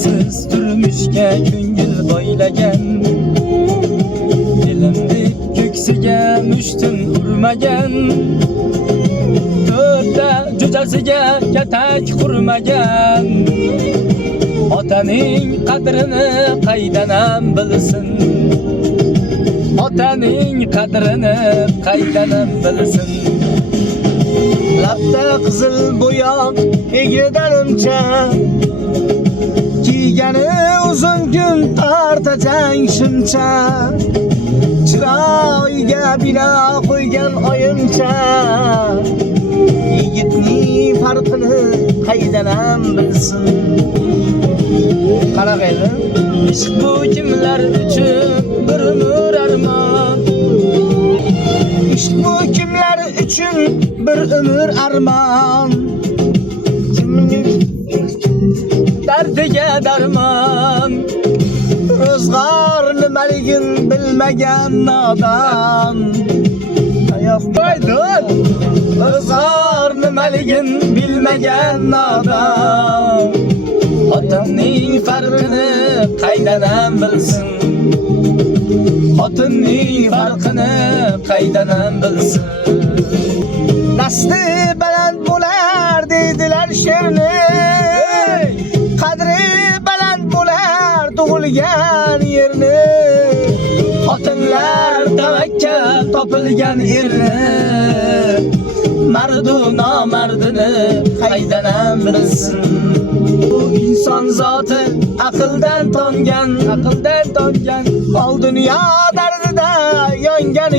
Dardsiz turmushga ko'ngil boylagan, dilim deb ko'ksiga mushtin urmagan, to'rtta jo'jasiga katak qurmagan, otaning qadrini qaydanam bilsin, otaning qadrini qaydanam bilsin. Labda qizil bo'yoq egidanimcha, kiygani uzun kun tortajang shuncha, chiroyiga bino qo'ygan oyimcha, yigitning farqini qaydanam bilsin. Qarag'ayli, ishq bu kimlar uchun bir umr armon, ishq bu kimlar uchun bir umr armon, kimning dardiga darmon, ro'zg'or nimaligin bilmagan nodon. Hayoqdaydin ro'zg'or nimaligin bilmagan nodon, xotinning farqini qaydanam bilsin, xotinning farqini qaydanam bilsin. Nasli baland bo'lar deydilar she'rni, qadri baland bo'lar tug'ilgan yerni, xotinlar tavakkal topilgan yerni, mardu nomardini qaydanam bilsin. Bu inson zoti aqldan tongan, ol dunyo dardida yongan,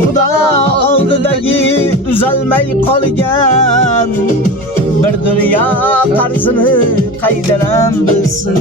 Xudo oldidagi uzalmay qolgan, bir dunyo qarzini qaydanam bilsin.